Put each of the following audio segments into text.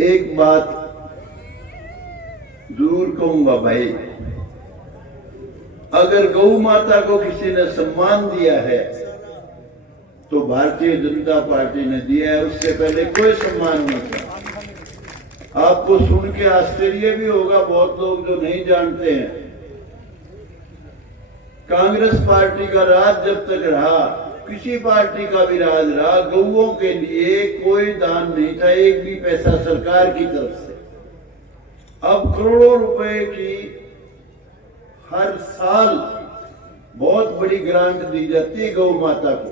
एक बात जरूर कहूंगा भाई, अगर गौ माता को किसी ने सम्मान दिया है तो भारतीय जनता पार्टी ने दिया है, उससे पहले कोई सम्मान नहीं था। आपको सुन के आश्चर्य भी होगा, बहुत लोग जो नहीं जानते हैं, कांग्रेस पार्टी का राज जब तक रहा, किसी पार्टी का भी राज रहा, गौओं के लिए कोई दान नहीं था, एक भी पैसा सरकार की तरफ से। अब करोड़ों रुपए की हर साल बहुत बड़ी ग्रांट दी जाती है गौ माता को।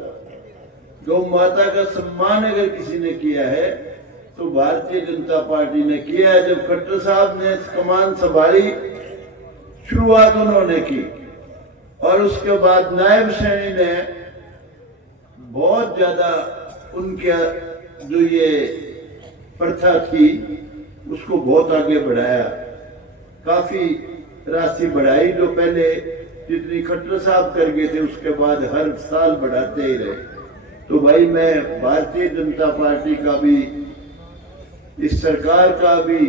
गौ माता का सम्मान अगर किसी ने किया है तो भारतीय जनता पार्टी ने किया है। जब खट्टर साहब ने कमान संभाली, शुरुआत उन्होंने की, और उसके बाद नायब सैनी ने बहुत ज्यादा उनके जो ये प्रथा थी उसको बहुत आगे बढ़ाया, काफी राशि बढ़ाई। जो पहले जितनी खट्टर साहब कर गए थे उसके बाद हर साल बढ़ाते ही रहे। तो भाई मैं भारतीय जनता पार्टी का भी, इस सरकार का भी,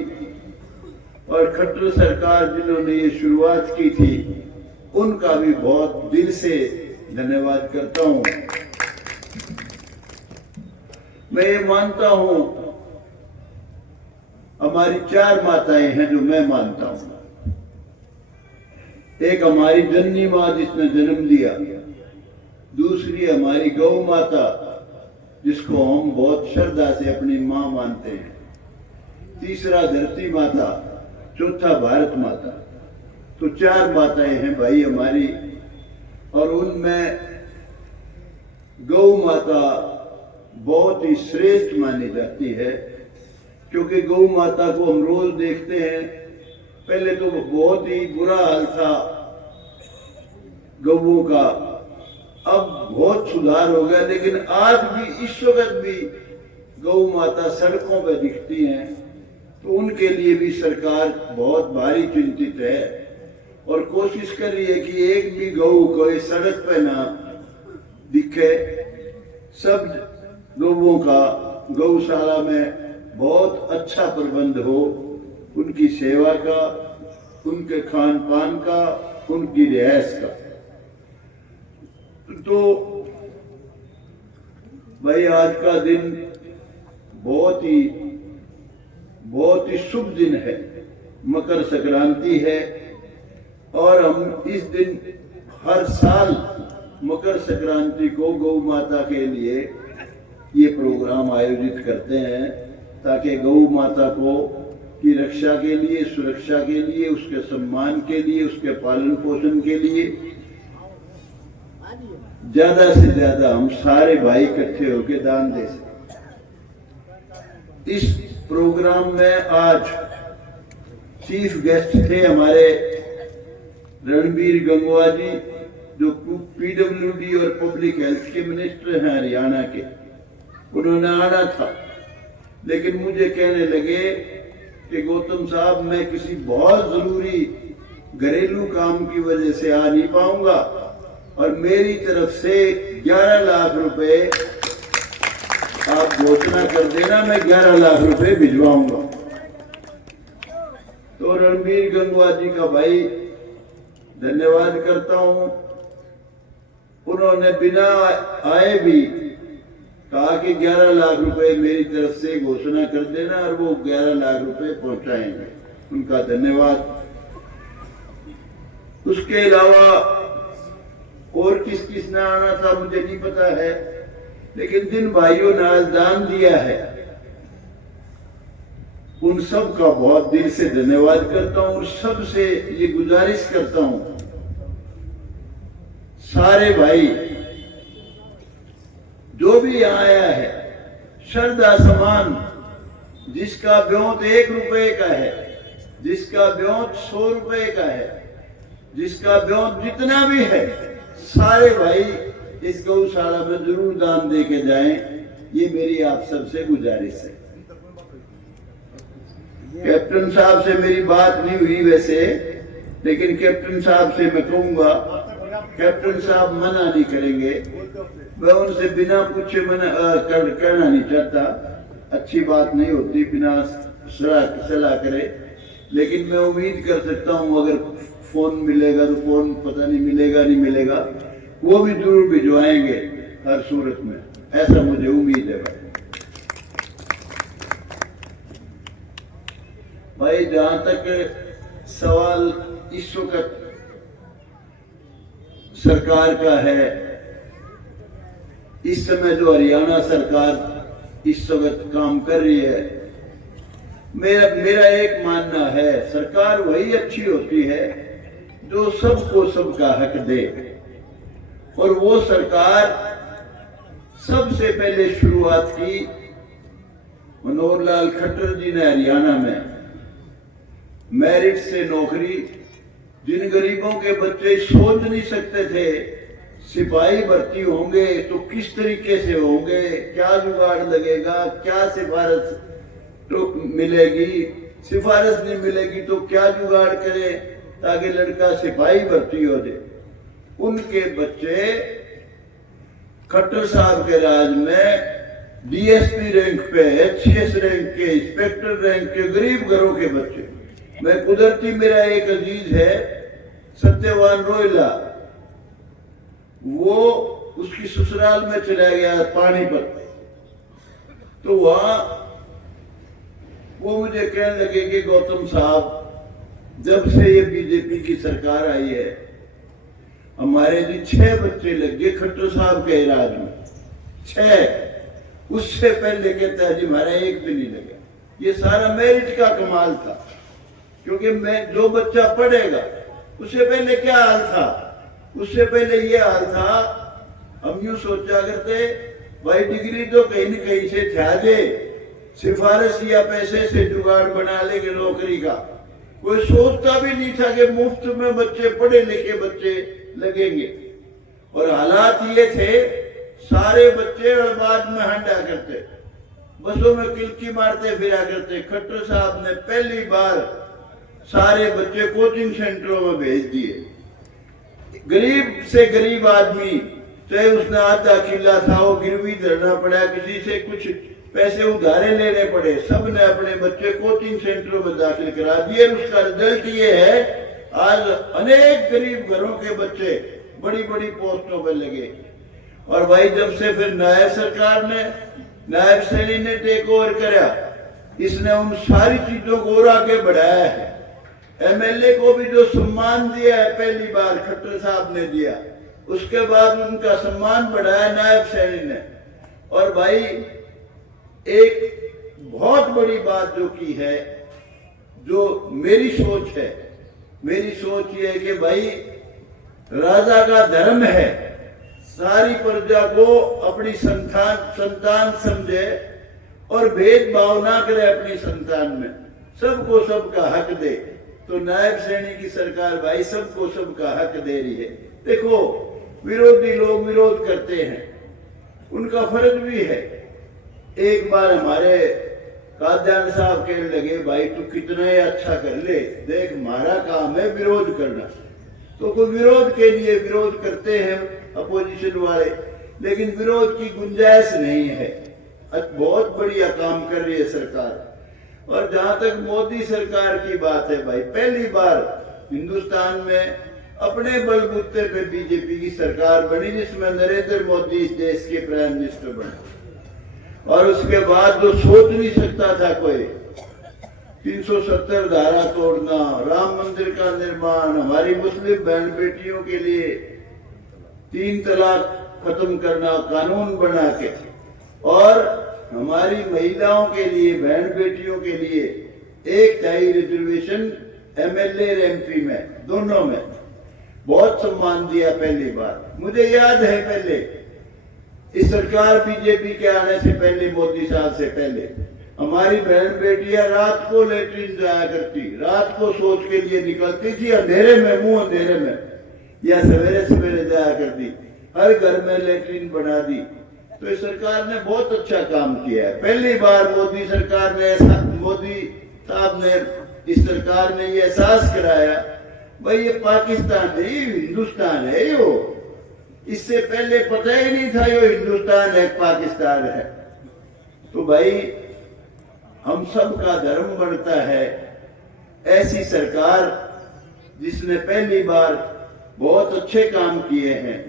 और खट्टर सरकार जिन्होंने ये शुरुआत की थी उनका भी बहुत दिल से धन्यवाद करता हूं। मैं ये मानता हूं, हमारी 4 माताएं हैं जो मैं मानता हूं। एक हमारी जननी मां जिसने जन्म दिया, दूसरी हमारी गौ माता जिसको हम बहुत श्रद्धा से अपनी मां मानते हैं, तीसरा धरती माता, चौथा भारत माता। तो 4 माताएं हैं भाई हमारी, और उनमें गौ माता बहुत ही श्रेष्ठ मानी जाती है, क्योंकि गौ माता को हम रोज देखते हैं। पहले तो बहुत ही बुरा हाल था गौओं का, अब बहुत सुधार हो गया, लेकिन आज भी इस वक्त भी गौ माता सड़कों पर दिखती हैं। तो उनके लिए भी सरकार बहुत भारी चिंतित है और कोशिश कर रही है कि एक भी गौ कोई सड़क पे ना दिखे। सब गौओं का गौशाला में बहुत अच्छा प्रबंध हो, उनकी सेवा का, उनके खान पान का, उनकी रिहायश का। तो भाई आज का दिन बहुत ही शुभ दिन है, मकर संक्रांति है, और हम इस दिन हर साल मकर संक्रांति को गौ माता के लिए ये प्रोग्राम आयोजित करते हैं, ताकि गौ माता को की रक्षा के लिए, सुरक्षा के लिए, उसके सम्मान के लिए, उसके पालन पोषण के लिए ज्यादा से ज्यादा हम सारे भाई इकट्ठे होकर दान दे सकें। इस प्रोग्राम में आज चीफ गेस्ट थे हमारे रणबीर गंगवा जी, जो पीडब्ल्यूडी और पब्लिक हेल्थ के मिनिस्टर हैं हरियाणा के। उन्होंने आना था, लेकिन मुझे कहने लगे कि गौतम साहब मैं किसी बहुत जरूरी घरेलू काम की वजह से आ नहीं पाऊंगा, और मेरी तरफ से 11 लाख रुपए आप घोषणा कर देना, मैं 11 लाख रुपए भिजवाऊंगा। तो रणबीर गंगवा जी का भाई धन्यवाद करता हूं। उन्होंने बिना आए भी कहा कि 11 लाख रुपए मेरी तरफ से घोषणा कर देना, और वो 11 लाख रुपए पहुंचाएंगे। उनका धन्यवाद। उसके अलावा और किस किस ने आना था मुझे नहीं पता है, लेकिन जिन भाइयों ने आज दान दिया है उन सब का बहुत दिल से धन्यवाद करता हूं। और सबसे ये गुजारिश करता हूं, सारे भाई जो भी आया है, श्रद्धा समान, जिसका ब्योंत 1 रुपए का है, जिसका ब्योंत 100 रुपए का है, जिसका ब्योंत जितना भी है, सारे भाई इस गौशाला में जरूर दान दे के जाएं। ये मेरी आप सबसे गुजारिश है। कैप्टन साहब से मेरी बात नहीं हुई वैसे, लेकिन कैप्टन साहब से मैं कहूंगा, कैप्टन साहब मना नहीं करेंगे। मैं उनसे बिना पूछे मना कहना नहीं चाहता, अच्छी बात नहीं होती बिना सलाह करे। लेकिन मैं उम्मीद कर सकता हूँ अगर फोन मिलेगा तो, फोन पता नहीं मिलेगा नहीं मिलेगा, वो भी जरूर भिजवाएंगे हर सूरत में, ऐसा मुझे उम्मीद है भाई। जहां तक सवाल इस वक्त सरकार का है, इस समय जो हरियाणा सरकार इस वक्त काम कर रही है, मेरा एक मानना है सरकार वही अच्छी होती है जो सबको सबका हक दे। और वो सरकार सबसे पहले शुरुआत की मनोहर लाल खट्टर जी ने हरियाणा में, मेरिट से नौकरी। जिन गरीबों के बच्चे सोच नहीं सकते थे सिपाही भर्ती होंगे तो किस तरीके से होंगे, क्या जुगाड़ लगेगा, क्या सिफारिश तो मिलेगी, सिफारिश नहीं मिलेगी तो क्या जुगाड़ करे ताकि लड़का सिपाही भर्ती हो जाए, उनके बच्चे खट्टर साहब के राज में डीएसपी रैंक पे, एचसीएस रैंक के, इंस्पेक्टर रैंक के गरीब घरों के बच्चे। मैं कुदरती, मेरा एक अजीज है सत्यवान रोयला, वो उसकी ससुराल में चला गया पानीपत, तो वहां वो मुझे कहने लगे कि गौतम साहब जब से ये बीजेपी की सरकार आई है हमारे जी 6 बच्चे लगे खट्टर साहब के राज में, 6। उससे पहले कहता है जी हमारा एक भी नहीं लगा। ये सारा मेरिट का कमाल था, क्योंकि मैं जो बच्चा पढ़ेगा, उससे पहले क्या हाल था, उससे पहले ये हाल था, हम यूं सोचा करते भाई डिग्री तो कहीं न कहीं से थे, सिफारिश या पैसे से जुगाड़ बना लेंगे नौकरी का। कोई सोचता भी नहीं था कि मुफ्त में बच्चे, पढ़े लिखे बच्चे लगेंगे। और हालात ये थे, सारे बच्चे अड़बाद में हंडा करते, बसों में किलकी मारते फिरा करते। खट्टर साहब ने पहली बार सारे बच्चे कोचिंग सेंटरों में भेज दिए। गरीब से गरीब आदमी, चाहे उसने आधा किला था, वो गिरवी धरना पड़ा, किसी से कुछ पैसे उधारे लेने पड़े, सब ने अपने बच्चे कोचिंग सेंटरों में दाखिल करा दिए। उसका रिजल्ट ये है आज अनेक गरीब घरों के बच्चे बड़ी बड़ी पोस्टों पर लगे। और भाई जब से फिर नायब सरकार ने, नायब सैनी ने टेक ओवर करा, इसने उन सारी चीजों को और आगे बढ़ाया है। एमएलए को भी जो सम्मान दिया है पहली बार खट्टर साहब ने दिया, उसके बाद उनका सम्मान बढ़ाया नायब सैनी ने। और भाई एक बहुत बड़ी बात जो की है, जो मेरी सोच है, मेरी सोच ये है कि भाई राजा का धर्म है सारी प्रजा को अपनी संतान समझे और भेदभाव ना करे अपनी संतान में, सबको सबका हक दे। तो नायब सैनी की सरकार भाई सबको सबका हक दे रही है। देखो विरोधी लोग विरोध करते हैं, उनका फर्ज भी है। एक बार हमारे कादयान साहब कहने लगे भाई तू कितना ही अच्छा कर ले, देख हमारा काम है विरोध करना। तो कोई विरोध के लिए विरोध करते हैं अपोजिशन वाले, लेकिन विरोध की गुंजाइश नहीं है। बहुत बढ़िया काम कर रही है सरकार। और जहां तक मोदी सरकार की बात है भाई, पहली बार हिंदुस्तान में अपने बलबूते पे बीजेपी की सरकार बनी, जिसमें नरेंद्र मोदी इस देश के प्राइम मिनिस्टर बने। और उसके बाद जो सोच नहीं सकता था कोई, 370 धारा तोड़ना, राम मंदिर का निर्माण, हमारी मुस्लिम बहन बेटियों के लिए 3 तलाक खत्म करना कानून बना के, और हमारी महिलाओं के लिए, बहन बेटियों के लिए 1/2 रिजर्वेशन एमएलए और एमपी में, दोनों में बहुत सम्मान दिया पहली बार। मुझे याद है पहले इस सरकार बीजेपी के आने से पहले, मोदी साहब से पहले, हमारी बहन बेटियां रात को लेटरिन जाया करती, रात को सोच के लिए निकलती थी, अंधेरे में, मुंह अंधेरे में, या सवेरे सवेरे जाया करती। हर घर में लेटरिन बना दी। तो इस सरकार ने बहुत अच्छा काम किया है। पहली बार मोदी सरकार ने, मोदी साहब ने, इस सरकार ने ये एहसास कराया भाई ये पाकिस्तान नहीं हिंदुस्तान है। यो इससे पहले पता ही नहीं था यो हिंदुस्तान है पाकिस्तान है। तो भाई हम सब का धर्म बनता है ऐसी सरकार जिसने पहली बार बहुत अच्छे काम किए हैं,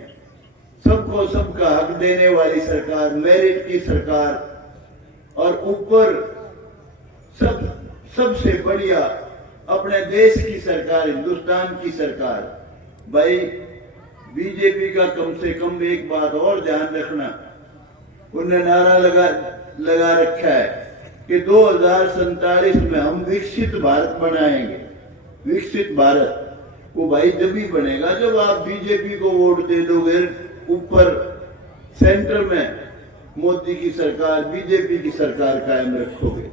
सबको सबका हक देने वाली सरकार, मेरिट की सरकार, और ऊपर सबसे बढ़िया अपने देश की सरकार, हिंदुस्तान की सरकार। भाई बीजेपी का कम से कम एक बात और ध्यान रखना, उन्हें नारा लगा रखा है कि 2047 में हम विकसित भारत बनाएंगे। विकसित भारत वो भाई जब ही बनेगा जब आप बीजेपी को वोट दे दोगे, ऊपर सेंटर में मोदी की सरकार, बीजेपी की सरकार कायम रखोगे।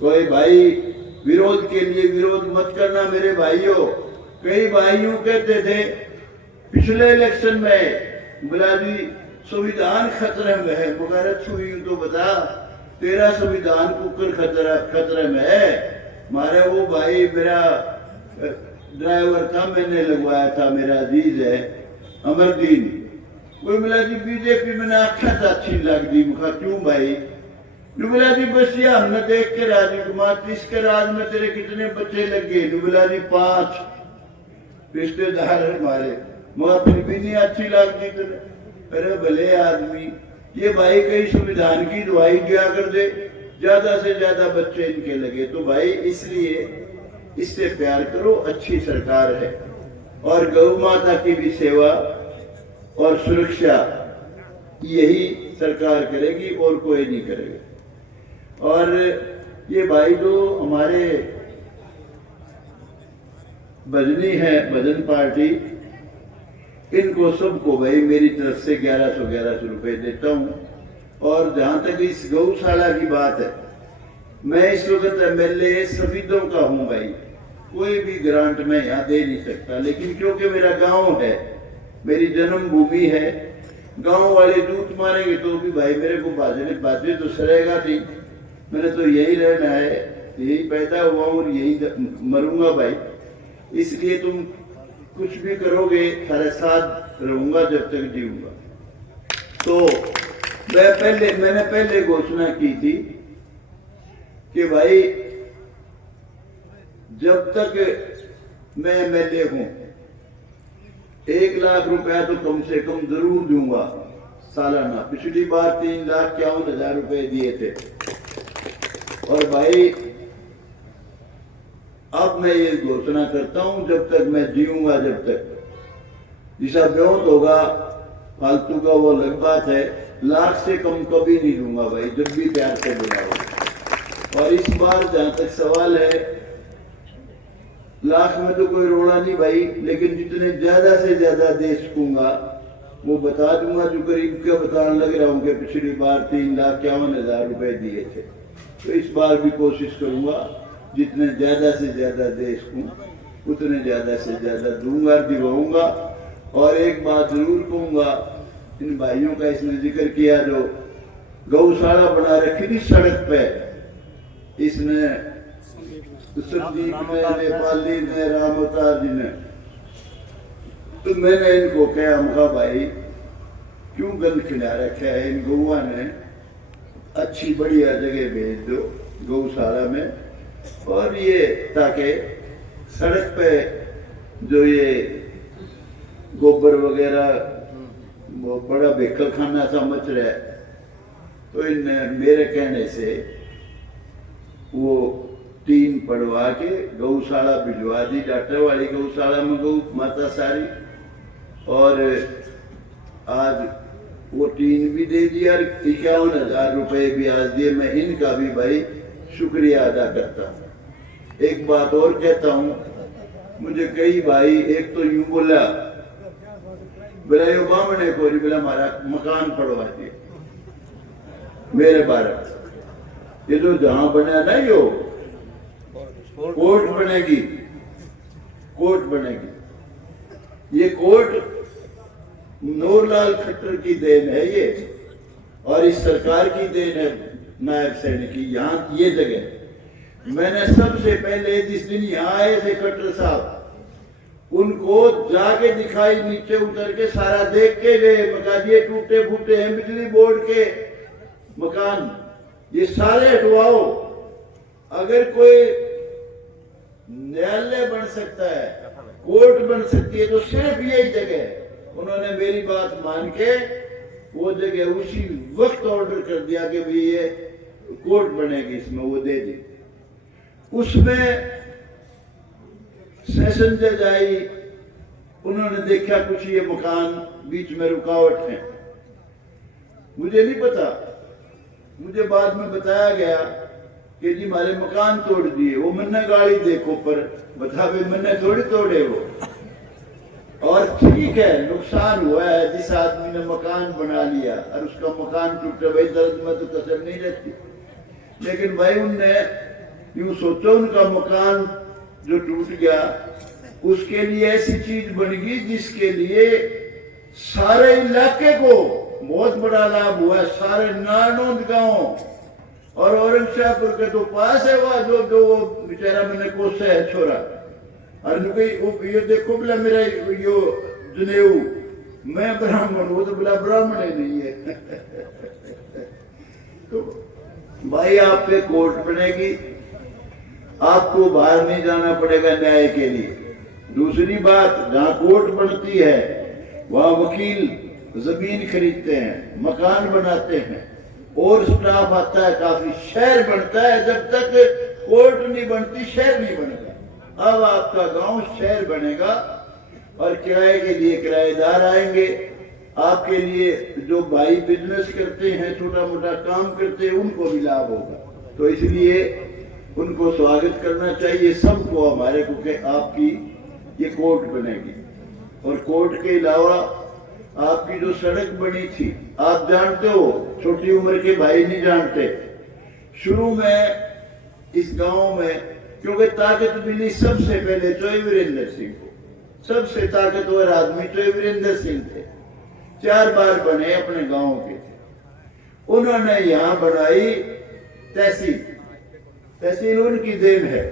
कोई भाई विरोध के लिए विरोध मत करना मेरे भाइयों। कई भाइयों कहते थे पिछले इलेक्शन में, बोला जी संविधान खतरे में है, मुबारक हुई तो बता तेरा संविधान कुकर खतरे में है। मारे वो भाई मेरा ड्राइवर था, मैंने लगवाया था, मेरा अजीज है अमरदीन, कोई मिला जी बीजेपी में आख्या था अच्छी लगती, मुखा क्यों भाई, नुबला जी बस ये हमने देख के राजी कुमार 30 के राज में तेरे कितने बच्चे लग गए, नुबला जी 5 रिश्तेदार हमारे, मगर फिर भी नहीं अच्छी लगती तेरे। अरे भले आदमी, ये भाई कई संविधान की दुआई दिया कर दे, ज्यादा से ज्यादा बच्चे इनके लगे। तो भाई इसलिए इससे प्यार करो, अच्छी सरकार है और गौ माता की भी सेवा और सुरक्षा यही सरकार करेगी और कोई नहीं करेगा। और ये भाई जो हमारे भजनी है, भजन पार्टी, इनको सबको भाई मेरी तरफ से 1100 रुपए देता हूं। और जहां तक इस गौशाला की बात है, मैं इस वक्त एमएलए सफीदों का हूं भाई, कोई भी ग्रांट में यहाँ दे नहीं सकता, लेकिन क्योंकि मेरा गांव है, मेरी जन्मभूमि है, गांव वाले जूत मारेंगे तो भी भाई मेरे को बाजे तो सरेगा नहीं। मैंने तो यही रहना है, यही पैदा हुआ और यही मरूंगा भाई, इसलिए तुम कुछ भी करोगे सारे साथ रहूंगा जब तक जीऊंगा। तो मैंने पहले घोषणा की थी कि भाई जब तक मैं एमएलए हूं 1 लाख रुपया तो कम से कम जरूर दूंगा सालाना। पिछली बार 3,51,000 रुपए दिए थे। और भाई अब मैं ये घोषणा करता हूं, जब तक मैं जीऊंगा, जब तक जिसा ब्योत होगा फालतू का वो अलग बात है, लाख से कम कभी नहीं दूंगा भाई, जब भी प्यार से बुलाओ। और इस बार जहां तक सवाल है, लाख में तो कोई रोड़ा नहीं भाई, लेकिन जितने ज्यादा से ज्यादा दे सकूंगा वो बता दूंगा। जो करीब का बताने लग रहा हूं कि पिछली बार 3,51,000 रुपए दिए थे, तो इस बार भी कोशिश करूंगा जितने ज्यादा से ज्यादा दे सकूं उतने ज्यादा से ज्यादा दूंगा, दिवाऊंगा। और एक बात जरूर कहूंगा, इन भाइयों का इसने जिक्र किया जो गौशाला बना रखी थी सड़क पे, इसने संदीप ने, नेपाली ने, राम अवतार जी ने, तो मैंने इनको कहा, हमका भाई क्यों गंद खिला रखा है, इन गौआ ने अच्छी बढ़िया जगह भेज दो गौशाला में। और ये ताकि सड़क पे जो ये गोबर वगैरह वो बड़ा बेकल खाना सा मच रहा है, तो इन मेरे कहने से वो 3 पड़वा के गौशाला भिजवा दी, डॉक्टर वाली गौशाला में गौ माता सारी। और आज वो 3 भी दे दिया, 51,000 रुपए भी आज दिए। मैं इनका भी भाई शुक्रिया अदा करता हूँ। एक बात और कहता हूँ, मुझे कई भाई एक तो यूं बोला, बामने को बोला हमारा मकान पड़वा दिए मेरे बारे। ये जो जहां बना ना, यो कोर्ट बनेगी, कोर्ट बनेगी, ये कोर्ट नूरलाल खट्टर की देन है ये, और इस सरकार की देन है नायब सैनिक की। यहाँ ये जगह मैंने सबसे पहले जिस दिन यहाँ आए थे खट्टर साहब, उनको जाके दिखाई, नीचे उतर के सारा देख के गए मकान, ये टूटे फूटे हैं बिजली बोर्ड के मकान, ये सारे हटवाओ। अगर कोई न्यायालय बन सकता है, कोर्ट बन सकती है, तो सिर्फ यही जगह है। उन्होंने मेरी बात मान के वो जगह उसी वक्त ऑर्डर कर दिया कि भाई ये कोर्ट बनेगी, इसमें वो दे दी। उसमें सेशन जज आई, उन्होंने देखा कुछ ये मकान बीच में रुकावट है। मुझे नहीं पता, मुझे बाद में बताया गया कि जी हमारे मकान तोड़ दिए। वो मैंने गाड़ी देखो पर बता भाई मैंने थोड़ी तोड़े वो। और ठीक है, नुकसान हुआ है, जिस आदमी ने मकान बना लिया और उसका मकान टूटा, भाई दर्द में तो कसर नहीं रहती। लेकिन भाई उनने यूं सोचो, उनका मकान जो टूट गया उसके लिए ऐसी चीज बन गई जिसके लिए सारे इलाके को बहुत बड़ा लाभ हुआ। सारे नारनौंद गांव और औरंगशाहपुर के तो पास है वह जो वो बेचारा मैंने कोसा है छोरा, और ये देखो बोला मेरा यो जनेऊ, मैं ब्राह्मण, वो तो बोला ब्राह्मण ही नहीं है। तो भाई आप पे कोर्ट बनेगी, आपको बाहर नहीं जाना पड़ेगा न्याय के लिए। दूसरी बात, जहाँ कोर्ट बनती है वहाँ वकील जमीन खरीदते हैं, मकान बनाते हैं और स्टाफ आता है काफी, शहर बनता है। जब तक कोर्ट नहीं बनती शहर नहीं बनेगा। अब आपका गांव शहर बनेगा और किराए के लिए किराएदार आएंगे। आपके लिए जो भाई बिजनेस करते हैं, छोटा मोटा काम करते हैं, उनको भी लाभ होगा। तो इसलिए उनको स्वागत करना चाहिए सबको हमारे को कि आपकी ये कोर्ट बनेगी। और कोर्ट के अलावा आपकी जो सड़क बनी थी, आप जानते हो, छोटी उम्र के भाई नहीं जानते, शुरू में इस गांव में क्योंकि ताकत मिली सबसे पहले चौधरी वीरेंद्र सिंह को, सबसे ताकतवर आदमी चौधरी वीरेंद्र सिंह थे, 4 बार बने अपने गांव के थे। उन्होंने यहां बनाई तहसील, तहसील उनकी देन है।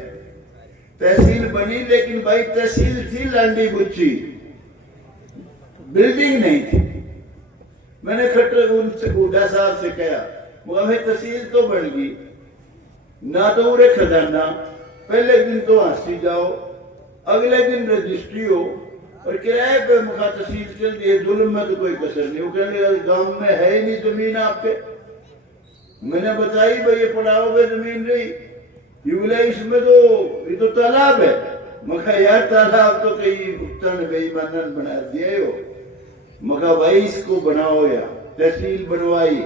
तहसील बनी, लेकिन भाई तहसील थी लांडी बुच्ची, बिल्डिंग नहीं थी। मैंने खट्टर उनसे हुड्डा साहब से कहा, हमें तहसील तो बन गई ना, तो उरे खजाना, पहले दिन तो हंसी जाओ, अगले दिन रजिस्ट्री हो और किराए पे मुखा तहसील चल रही है। जुल्म में तो कोई कसर नहीं। वो कहने गांव में है ही नहीं जमीन आपके। मैंने बताई भाई ये पड़ाव में जमीन रही, इसमें तो ये तो तालाब है। मखा यार तालाब तो कहीं उत्तर ने बेईमानन बना दिए हो। मखा भाई इसको बनाओ, या तहसील बनवाई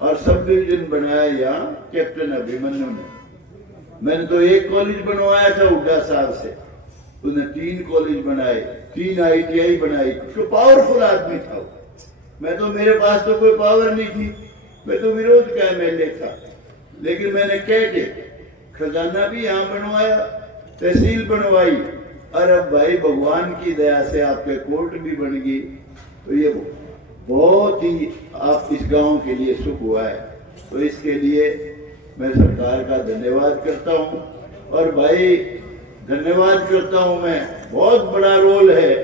और सब डिवीजन बनाया यहाँ कैप्टन अभिमन्यु ने। मैंने तो एक कॉलेज बनवाया था हुड्डा साहब से, उसने 3 कॉलेज बनाए, 3 ITI बनाई। तो पावरफुल आदमी था वो। मैं तो, मेरे पास तो कोई पावर नहीं थी, मैं तो विरोध का MLA था। लेकिन मैंने कह के खजाना भी यहाँ बनवाया, तहसील बनवाई, और अब भाई भगवान की दया से आपके कोर्ट भी बन गई। तो ये बहुत ही आप इस गांव के लिए सुख हुआ है। तो इसके लिए मैं सरकार का धन्यवाद करता हूं। और भाई धन्यवाद करता हूं मैं, बहुत बड़ा रोल है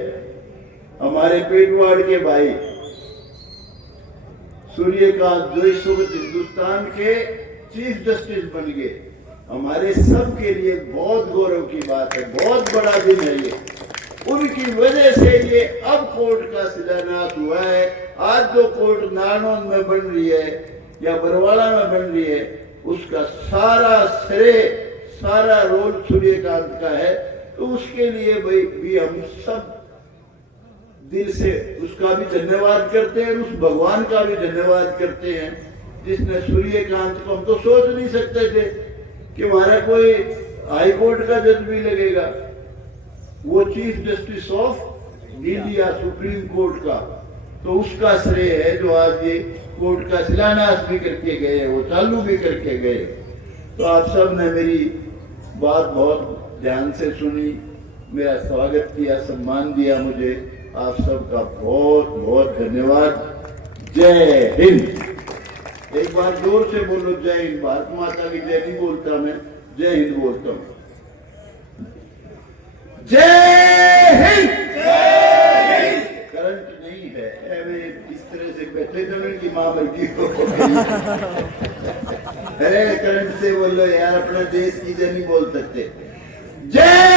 हमारे पेटवाड़ के भाई सूर्यकांत, जो इस वक्त हिंदुस्तान के चीफ जस्टिस बन गए। हमारे सब के लिए बहुत गौरव की बात है, बहुत बड़ा दिन है ये। उनकी वजह से ये अब कोर्ट का शिलान्यास हुआ है। आज जो कोर्ट नारनौंद में बन रही है या बरवाड़ा में बन रही है, उसका सारा श्रेय, सारा रोल सूर्यकांत का है। तो उसके लिए भाई भी हम सब दिल से उसका भी धन्यवाद करते हैं, उस भगवान का भी धन्यवाद करते हैं जिसने सूर्यकांत को, हम तो सोच नहीं सकते थे कि हमारा कोई हाई कोर्ट का जज भी लगेगा, वो chief justice of India supreme court का। तो उसका श्रेय है जो आज ये कोर्ट का शिलान्यास भी करके गए, वो चालू भी करके गए। तो आप सब ने मेरी बात बहुत ध्यान से सुनी, मेरा स्वागत किया, सम्मान दिया मुझे। आप सबका बहुत बहुत धन्यवाद। जय हिंद। एक बार जोर से बोलो जय हिंद। भारत माता की जय नहीं बोलता मैं, जय हिंद बोलता हूँ। जय हिंद। करंट नहीं है, इस तरह से बैठे थे उनकी माँ मर गई हो अरे करंट से बोलो यार, अपने देश की जन नहीं बोल सकते। जय